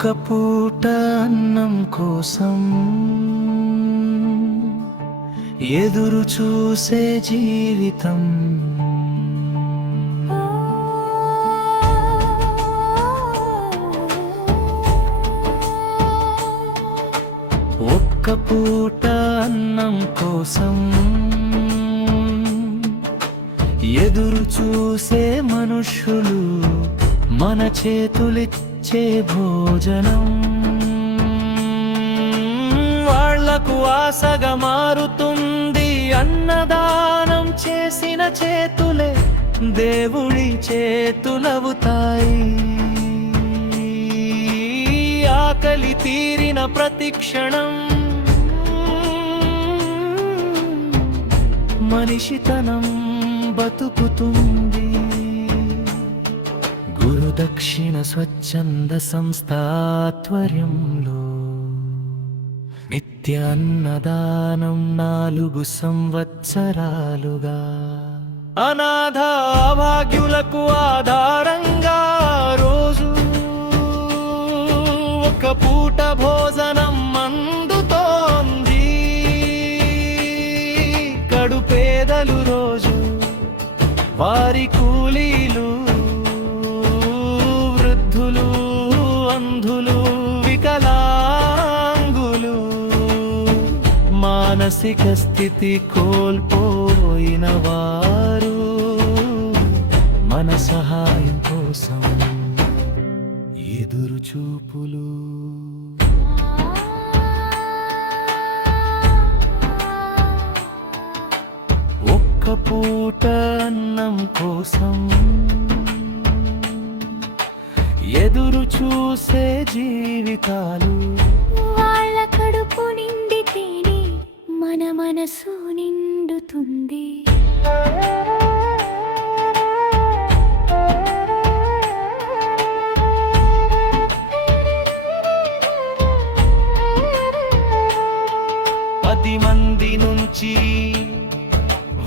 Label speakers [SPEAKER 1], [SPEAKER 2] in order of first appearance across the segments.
[SPEAKER 1] ఒక్క పూట అన్నం కోసం ఎదురు చూసే జీవితం. ఒక్క పూట అన్నం కోసం ఎదురు చూసే మనుషులు మన చేతులిచ్చే భోజనం. వాళ్ళకు ఆశగా మారుతుంది అన్నదానం చేసిన చేతులే దేవుడి చేతులవుతాయి. ఆకలి తీరిన ప్రతిక్షణం మనిషితనం బతుకుతుంది. దక్షిణ స్వచ్ఛంద సంస్థాత్వర్యంలో నిత్య అన్నదానం నాలుగు సంవత్సరాలుగా. అనాథభాగ్యులకు ఆధారంగా రోజు ఒక పూట భోజనం అందుతోంది. కడు పేదలు రోజు వారికి మానసిక స్థితి కోల్పోయిన వారు మన సహాయం కోసం ఎదురు చూపులు ఒక్క పూట అన్నం కోసం ఎదురు చూసే జీవితాలు
[SPEAKER 2] మన మనసు నిండుతుంది.
[SPEAKER 1] పది మంది నుంచి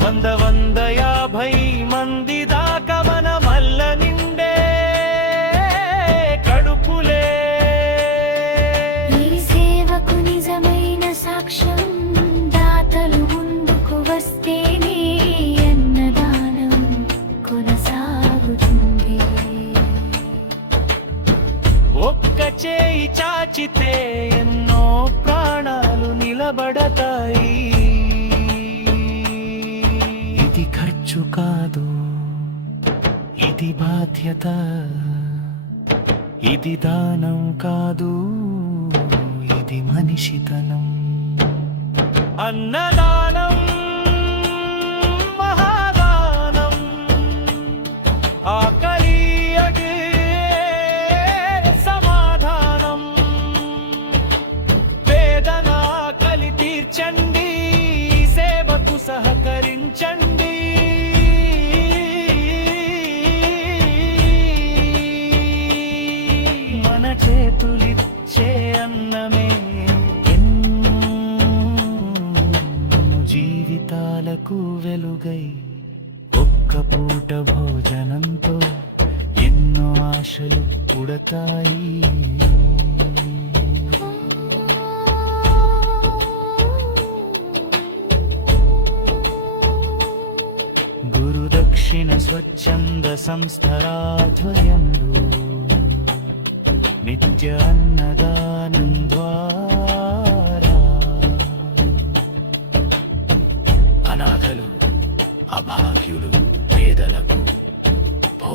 [SPEAKER 1] వంద వంద యాభై మంది
[SPEAKER 2] దా
[SPEAKER 1] ఒక్క చేయి చాచితే ఎన్నో ప్రాణాలు నిలబడతాయి. ఇది ఖర్చు కాదు ఇది బాధ్యత ఇది దానం కాదు ఇది మనిషితనం. అన్నదా కష్టాలకు వెలుగై ఒక్క పూట భోజనంతో ఎన్నో ఆశలు పుడతాయి గురుదక్షిణ స్వచ్ఛంద సంస్థరాధ్వర్యంలో నిత్య అన్నదానం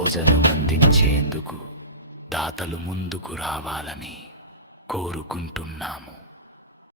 [SPEAKER 1] రోజను అందించేందుకు దాతలు ముందుకు రావాలని కోరుకుంటున్నాము.